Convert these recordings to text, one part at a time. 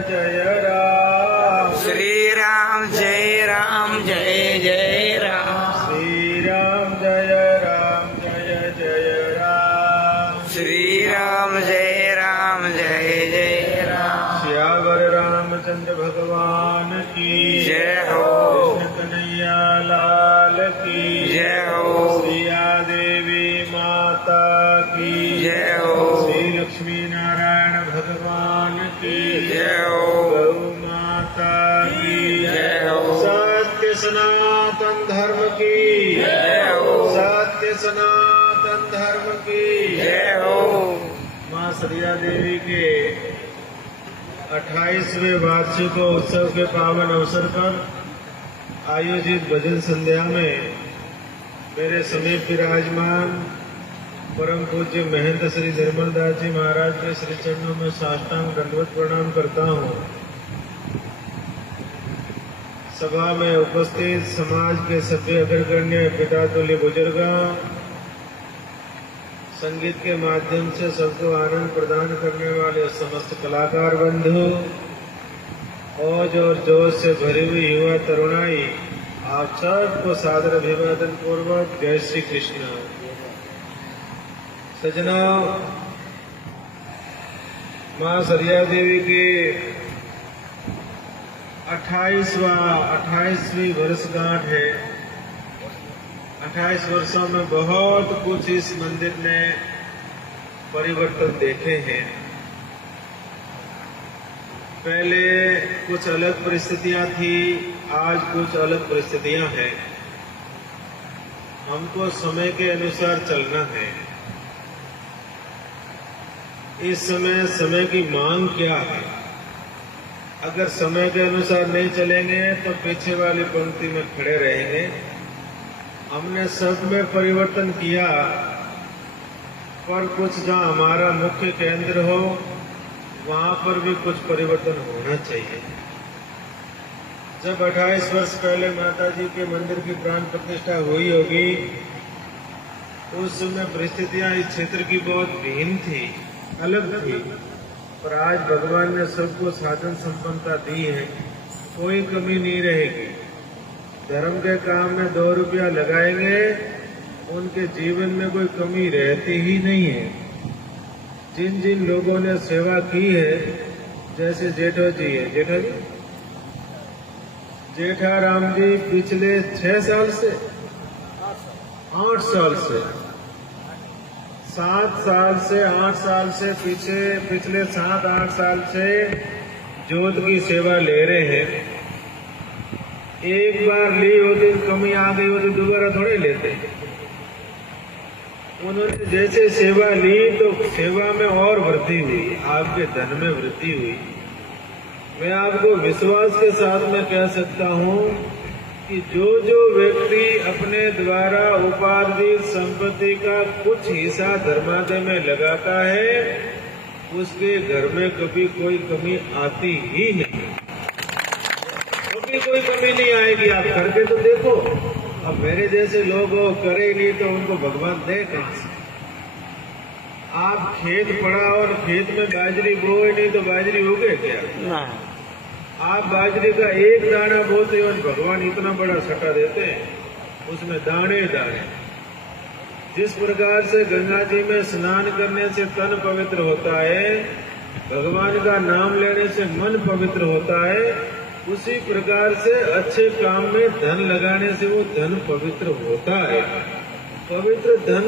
जय राम। श्री राम जय राम जय जय राम। श्री राम जय राम जय जय राम। श्री राम जय राम जय जय राम। श्यावर रामचंद्र भगवान की जय हो। कृष्ण कन्हैया लाल की जय हो। सिया देवी माता की जय हो। श्री लक्ष्मी नारायण भगवान की जय हो। गौ माता की जय हो। सत्य सनातन धर्म की जय हो। सत्य सनातन धर्म की जय हो। माँ सरिया देवी के 28वें वार्षिक उत्सव के पावन अवसर पर आयोजित भजन संध्या में मेरे समीप विराजमान परम पूज्य महंत श्री निर्मल दास जी महाराज के श्री चरणों में साष्टांग दंडवत प्रणाम करता हूँ। सभा में उपस्थित समाज के सभ्य अग्रगण्य पिता तुल्य बुजुर्गों, संगीत के माध्यम से सबको आनंद प्रदान करने वाले समस्त कलाकार बंधु, औज और जोश से भरी हुई युवा तरुणाई, आप सबको सादर अभिवादन पूर्वक जय श्री कृष्ण। सज्जनों, माँ सरिया देवी की 28वीं वर्षगांठ है। 28 वर्षों में बहुत कुछ इस मंदिर ने परिवर्तन देखे हैं। पहले कुछ अलग परिस्थितियां थी, आज कुछ अलग परिस्थितियां हैं। हमको समय के अनुसार चलना है। इस समय की मांग क्या है? अगर समय के अनुसार नहीं चलेंगे तो पीछे वाली पंक्ति में खड़े रहेंगे। हमने सब में परिवर्तन किया, पर कुछ जहाँ हमारा मुख्य केंद्र हो वहां पर भी कुछ परिवर्तन होना चाहिए। जब 28 वर्ष पहले माता जी के मंदिर की प्राण प्रतिष्ठा हुई होगी, उस समय परिस्थितियां इस क्षेत्र की बहुत भिन्न थी, अलग थी। पर आज भगवान ने सबको साधन संपन्नता दी है, कोई कमी नहीं रहेगी। धर्म के काम में 2 रुपया लगाएंगे, उनके जीवन में कोई कमी रहती ही नहीं है। जिन जिन लोगों ने सेवा की है, जैसे जेठा जी है, जेठाराम जी पिछले 6 साल से 8 साल से 7 साल से 8 साल से पिछले 7-8 साल से जोत की सेवा ले रहे हैं। एक बार ली हो दिन कमी आ गई हो तो दोबारा थोड़े लेते। उन्होंने जैसे सेवा ली तो सेवा में और वृद्धि हुई, आपके धन में वृद्धि हुई। मैं आपको विश्वास के साथ में कह सकता हूँ कि जो जो व्यक्ति अपने द्वारा उपार्जित संपत्ति का कुछ हिस्सा धर्मादय में लगाता है, उसके घर में कभी कोई कमी आती ही नहीं। कभी कोई कमी नहीं आएगी। आप करके तो देखो। अब मेरे जैसे लोग करे नहीं तो उनको भगवान दे कहां से? आप खेत पड़ा और खेत में बाजरी बोए नहीं तो बाजरी उगे क्या? आप बाजरी का एक दाना बोते हो, भगवान इतना बड़ा सटा देते हैं, उसमें दाने दाने। जिस प्रकार से गंगा जी में स्नान करने से तन पवित्र होता है, भगवान का नाम लेने से मन पवित्र होता है, उसी प्रकार से अच्छे काम में धन लगाने से वो धन पवित्र होता है। पवित्र धन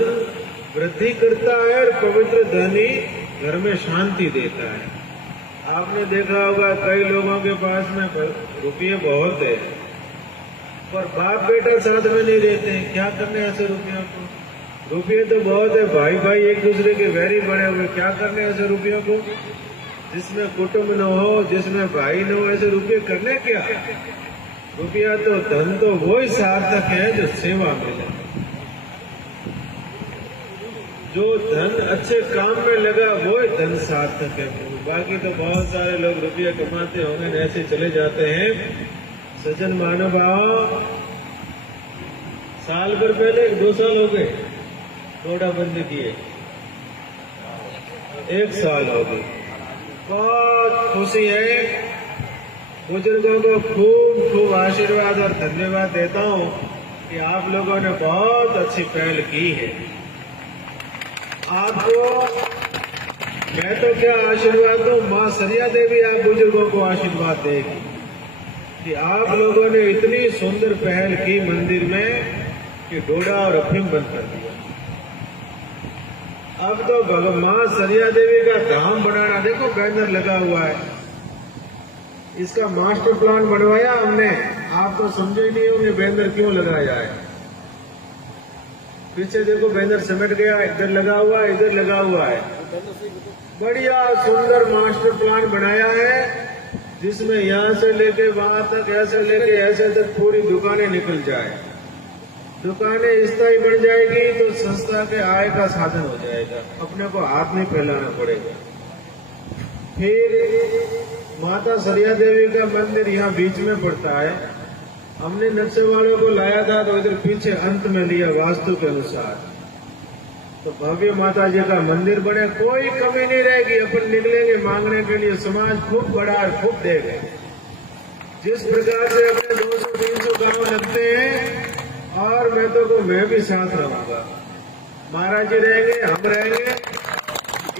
वृद्धि करता है और पवित्र धन ही घर में शांति देता है। आपने देखा होगा कई लोगों के पास में रुपये बहुत है, पर बाप बेटा साथ में नहीं रहते हैं। क्या करने ऐसे रुपयों को? रुपये तो बहुत है, भाई भाई एक दूसरे के वैरी बने हुए, क्या करने ऐसे रुपयों को? जिसमें कुटुंब न हो, जिसमें भाई न हो, ऐसे रुपये करने क्या? रुपया तो धन तो वो ही सार्थक है जो सेवा मिले। जो धन अच्छे काम में लगा वो ही धन सार्थक है। बाकी तो बहुत सारे लोग रुपया कमाते होंगे, ऐसे चले जाते हैं। सज्जन महानुभाव, साल भर पहले 2 साल हो गए नोटा बंद किए, 1 साल हो गई। बहुत खुशी है। बुजुर्गों को खूब खूब आशीर्वाद और धन्यवाद देता हूँ कि आप लोगों ने बहुत अच्छी पहल की है। आपको मैं तो क्या आशीर्वाद दूं, माँ सरिया देवी आप बुजुर्गों को आशीर्वाद देगी कि आप लोगों ने इतनी सुंदर पहल की मंदिर में कि डोडा और अफीम बंद कर दिया। अब तो माँ सरिया देवी का धाम बनाना, देखो बैनर लगा हुआ है, इसका मास्टर प्लान बनवाया हमने। आप तो समझे ही नहीं होंगे बैनर क्यों लगाया है। पीछे देखो बैनर सिमट गया, इधर लगा हुआ है, इधर लगा हुआ है। बढ़िया सुंदर मास्टर प्लान बनाया है जिसमें यहाँ से लेके वहां तक, ऐसे लेके ऐसे तक पूरी दुकानें निकल जाए। दुकानें स्थायी बन जाएगी तो संस्था के आय का साधन हो जाएगा, अपने को हाथ नहीं फैलाना पड़ेगा। फिर माता सरिया देवी का मंदिर यहाँ बीच में पड़ता है। हमने नक्शे वालों को लाया था तो इधर पीछे अंत में लिया वास्तु के अनुसार। तो भव्य माता जी का मंदिर बने, कोई कमी नहीं रहेगी। अपन निकलेंगे मांगने के लिए, समाज खूब बड़ा है, खूब देगा। जिस प्रकार से अपने 200-300 गांव लगते हैं और मैं भी साथ रहूंगा। महाराज जी रहेंगे, हम रहेंगे,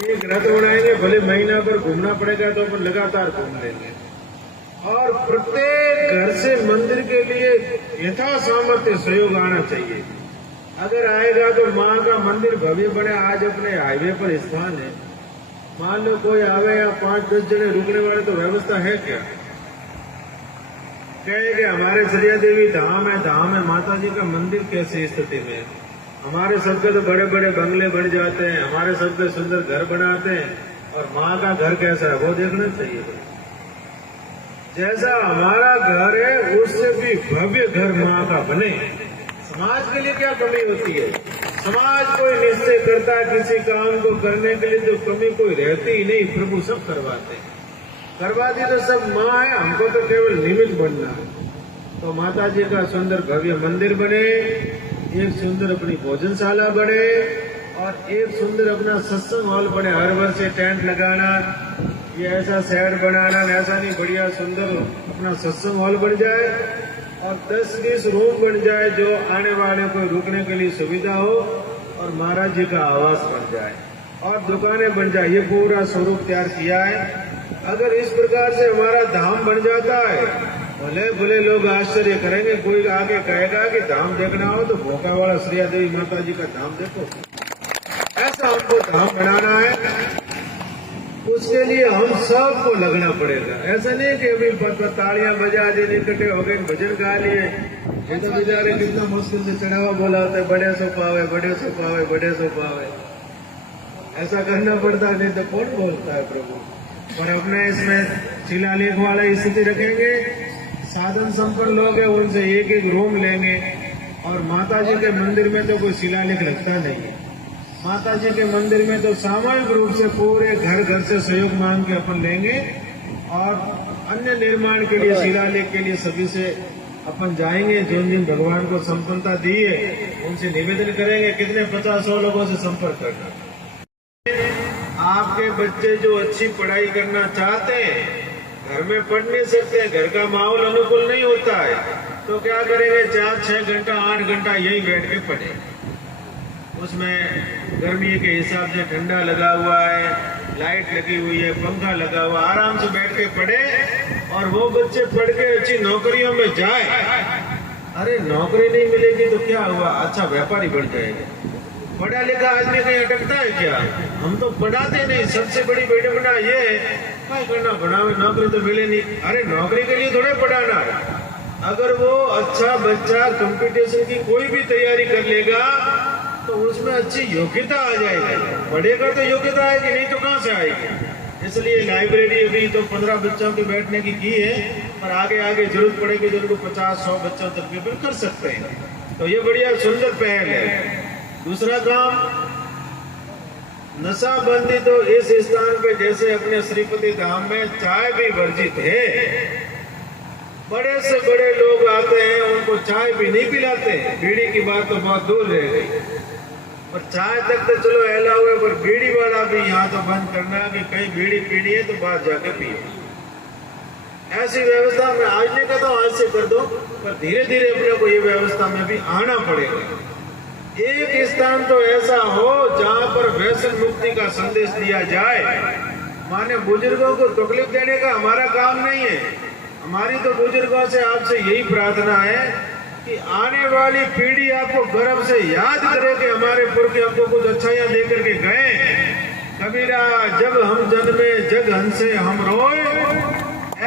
एक रथ उड़ाएंगे, भले महीना पर घूमना पड़ेगा तो अपन लगातार घूम लेंगे। और प्रत्येक घर से मंदिर के लिए यथा सामर्थ्य सहयोग आना चाहिए। अगर आएगा तो माँ का मंदिर भव्य बने। आज अपने हाईवे पर स्थान है, मान लो कोई आवे या 5-10 जने रुकने वाले, तो व्यवस्था है क्या? कहे कि हमारे सरिया देवी धाम है, माता जी का मंदिर कैसी स्थिति में है? हमारे सबके तो बड़े बड़े बंगले बन जाते हैं, हमारे सबके सुंदर घर बनाते हैं, और माँ का घर कैसा है वो देखना चाहिए। जैसा हमारा घर है उससे भी भव्य घर माँ का बने। समाज के लिए क्या कमी होती है? समाज कोई निश्चय करता है किसी काम को करने के लिए, जो कमी कोई रहती ही नहीं, प्रभु सब करवाते हैं। करवाती तो सब माँ है, हमको तो केवल निमित्त बनना है। तो माता जी का सुंदर भव्य मंदिर बने, एक सुंदर अपनी भोजनशाला बने, और एक सुंदर अपना सत्संग हॉल बने। हर वर्ष टेंट लगाना, ये ऐसा शेड बनाना, ऐसा नहीं, बढ़िया सुंदर अपना सत्संग हॉल बन जाए और 10-20 रूम बन जाए, जो आने वाले को रुकने के लिए सुविधा हो, और महाराज जी का आवास बन जाए और दुकानें बन जाए। ये पूरा स्वरूप तैयार किया है। अगर इस प्रकार से हमारा धाम बन जाता है, भले भले लोग आश्चर्य करेंगे। कोई आगे कहेगा कि धाम देखना हो तो भोका वाला सरिया देवी माता जी का धाम देखो। ऐसा हमको धाम बनाना है, उसके लिए हम सबको लगना पड़ेगा। ऐसा नहीं कि अभी तालियां बजा दी, इकट्ठे हो गए, भजन गा लिए। ये तो बेचारे कितना मुश्किल से चढ़ावा बोला होता है, बड़े सो पावे, बड़े सो पावे, बड़े सो पावे। ऐसा करना पड़ता है, नहीं तो कौन बोलता है प्रभु। और अपने इसमें शिलालेख वाला स्थिति रखेंगे। साधन संपन्न लोग हैं, उनसे एक एक रूम लेंगे। और माता जी के मंदिर में तो कोई शिलालेख लगता नहीं है। माता जी के मंदिर में तो सामूहिक रूप से पूरे घर घर से सहयोग मांग के अपन लेंगे, और अन्य निर्माण के लिए, शिलालेख के लिए सभी से अपन जाएंगे। जिन जिन भगवान को संपन्नता दी है उनसे निवेदन करेंगे, कितने 50-100 लोगों से संपर्क करना। आपके बच्चे जो अच्छी पढ़ाई करना चाहते हैं, घर में पढ़ नहीं सकते, घर का माहौल अनुकूल नहीं होता है, तो क्या करेंगे? 4-6 घंटा 8 घंटा यही बैठ के पढ़े। उसमें गर्मी के हिसाब से ठंडा लगा हुआ है, लाइट लगी हुई है, पंखा लगा हुआ, आराम से बैठ के पढ़े। और वो बच्चे पढ़ के अच्छी नौकरियों में जाए। अरे नौकरी नहीं मिलेगी तो क्या हुआ? अच्छा व्यापारी बन जाएगा। पढ़ा लिखा आदमी कहीं अटकता है क्या? हम तो पढ़ाते नहीं। सबसे बड़ी बेटमना ये है, क्या करना पढ़ावे, नौकरी तो मिले नहीं। अरे नौकरी के लिए थोड़े पढ़ाना है। अगर वो अच्छा बच्चा कंपटीशन की कोई भी तैयारी कर लेगा तो उसमें अच्छी योग्यता आ जाएगी। पढ़ेगा तो योग्यता आएगी, नहीं तो कहाँ से आएगी? इसलिए लाइब्रेरी अभी तो 15 बच्चों के बैठने की है, पर आगे आगे जरूरत पड़ेगी तो उनको 50-100 बच्चों तक भी कर सकते हैं। तो ये बढ़िया सुंदर पहल है। दूसरा काम, नशाबंदी। तो इस स्थान पे जैसे अपने श्रीपति धाम में चाय भी वर्जित है। बड़े से बड़े लोग आते हैं, उनको चाय भी नहीं पिलाते। बीड़ी की बात तो बहुत दूर रह गई, और चाय तक तो चलो अलाउ है, पर बीड़ी वाला भी यहाँ तो बंद करना कि कहीं बीड़ी पीनी है तो बाहर जाके पिए। ऐसी व्यवस्था में आज नहीं कहता हूं आज से कर दो, पर धीरे धीरे अपने को ये व्यवस्था में भी आना पड़ेगा। एक स्थान तो ऐसा हो जहां पर व्यसन मुक्ति का संदेश दिया जाए। माने बुजुर्गों को तकलीफ देने का हमारा काम नहीं है। हमारी तो बुजुर्गों से आपसे यही प्रार्थना है कि आने वाली पीढ़ी आपको गर्व से याद करे कि हमारे पुरखे हमको कुछ अच्छाइयां दे करके गए। कबीरा जब हम जन्मे जग हंसे हम रोए,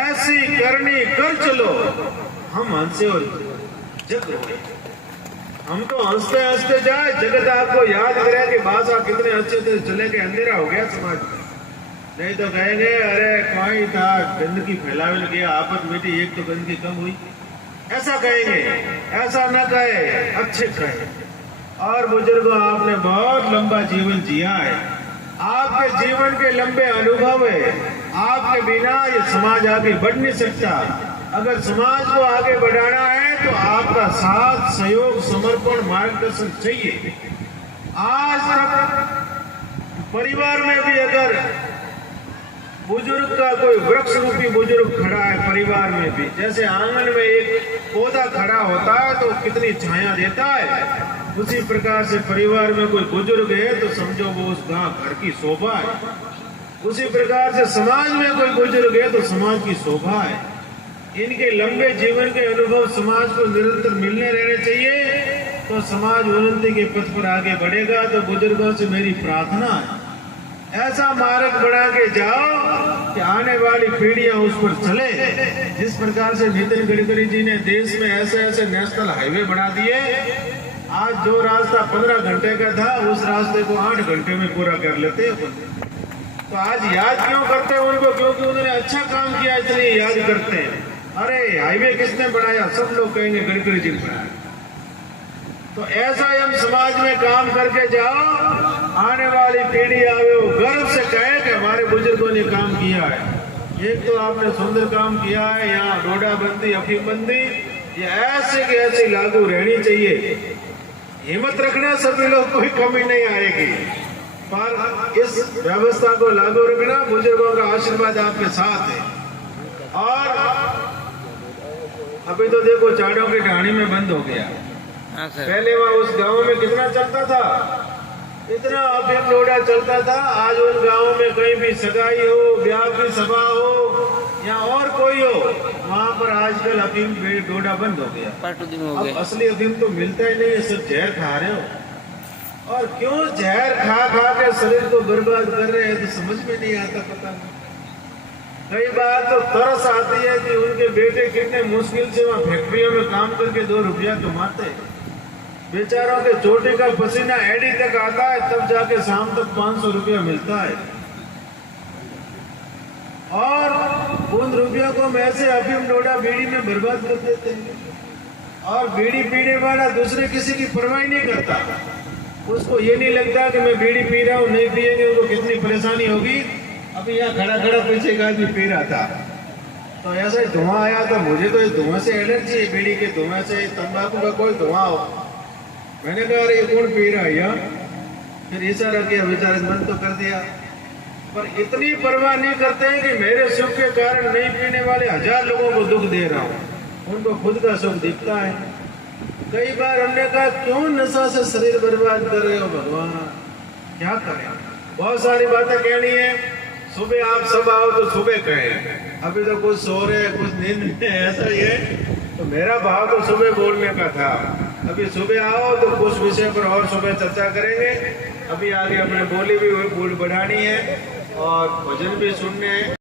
ऐसी करनी कर चलो हम हंसे और जग रोए। हम तो हंसते हंसते जाए, जगत आपको याद करे कि बासा कितने अच्छे थे, चले के अंधेरा हो गया समाज में। नहीं तो कहेंगे अरे कोई था गंदगी फैलावे गया, आपस मिटी एक तो गंदगी कम हुई, ऐसा कहेंगे। ऐसा न कहे, अच्छे कहे। और बुजुर्गों आपने बहुत लंबा जीवन जिया है, आपके जीवन के लंबे अनुभव है। आपके बिना ये समाज आगे बढ़ नहीं सकता। अगर समाज को आगे बढ़ाना है तो आपका साथ सहयोग समर्पण मार्गदर्शन चाहिए। आज तक परिवार में भी अगर बुजुर्ग का कोई वृक्ष रूपी बुजुर्ग खड़ा है परिवार में भी, जैसे आंगन में एक पौधा खड़ा होता है तो कितनी छाया देता है, उसी प्रकार से परिवार में कोई बुजुर्ग है तो समझो वो उस घर की शोभा है। उसी प्रकार से समाज में कोई बुजुर्ग है तो समाज की शोभा है। इनके लंबे जीवन के अनुभव समाज को निरंतर मिलने रहने चाहिए, तो समाज उन्नति के पथ पर आगे बढ़ेगा। तो बुजुर्गों से मेरी प्रार्थना है, ऐसा मार्ग बना के जाओ कि आने वाली पीढ़ियां उस पर चले। जिस प्रकार से नितिन गडकरी जी ने देश में ऐसे ऐसे नेशनल हाईवे बना दिए, आज जो रास्ता 15 घंटे का था उस रास्ते को 8 घंटे में पूरा कर लेते हैं। तो आज याद क्यों करते हैं उनको? क्योंकि उन्होंने अच्छा काम किया इसलिए याद करते हैं। अरे हाईवे किसने बनाया? सब लोग कहेंगे गडकरी जी ने बनाया। तो ऐसा हम समाज में काम करके जाओ, आने वाली पीढ़ी आवे वो गर्व से कहे कि हमारे बुजुर्गों ने काम किया है। एक तो आपने सुंदर काम किया है, यहाँ डोडाबंदी अफीम बंदी ये ऐसे की ऐसी लागू रहनी चाहिए। हिम्मत रखना, सभी लोग कोई कमी नहीं आएगी, पर इस व्यवस्था को लागू रखना, बुजुर्गों का आशीर्वाद आपके साथ है। और अभी तो देखो चाड़ों की ढाणी में बंद हो गया, पहले वहाँ उस गांव में कितना चलता था, इतना अफीम डोडा चलता था। आज उन गांवों में कहीं भी सगाई हो, ब्याह की सभा हो या और कोई हो, वहाँ पर आजकल अफीम डोडा बंद हो गया। अब असली अफीम तो मिलता ही नहीं, सब जहर खा रहे हो। और क्यों जहर खा खा के शरीर को बर्बाद कर रहे हैं तो समझ में नहीं आता, पता नहीं। कई बार तो तरस आती है कि उनके बेटे कितने मुश्किल से वहाँ फैक्ट्रियों में काम करके 2 रुपया कमाते हैं। बेचारों के चोटी का पसीना एडी तक आता है, तब जाके शाम तक 500 रुपया मिलता है। और उन रुपयों को हम ऐसे अफीम डोडा बीड़ी में बर्बाद कर देते हैं। और बीड़ी पीने वाला दूसरे किसी की परवाह नहीं करता, उसको ये नहीं लगता कि मैं बीड़ी पी रहा हूँ, नहीं पिएंगे उनको कितनी परेशानी होगी। अभी यहाँ खड़ा खड़ा पीछे एक आदमी पी रहा था, तो ऐसा ही धुआं आया, तो मुझे तो इस धुआं से एलर्जी है, बीड़ी के धुआं से, तंबाकू का कोई धुआं हो। मैंने कहा अरे ये कौन पी रहा है यार? फिर इशारा किया, बेचारे बंद तो कर दिया। पर इतनी परवाह नहीं करते हैं कि मेरे सुख के कारण नहीं पीने वाले 1000 लोगों को दुख दे रहा हूँ, उनको खुद का सुख दिखता है। कई बार हमने कहा क्यों नशा से शरीर बर्बाद कर रहे हो भगवान, क्या करें? बहुत सारी बातें कहनी है। सुबह आप सब आओ तो सुबह कहें, अभी तो कुछ सो रहे हैं, कुछ नींद में, ऐसा ही है। तो मेरा भाव तो सुबह बोलने का था, अभी सुबह आओ तो कुछ विषय पर और सुबह चर्चा करेंगे। अभी आगे अपने बोली भी बढ़ानी है और भजन भी सुनने हैं।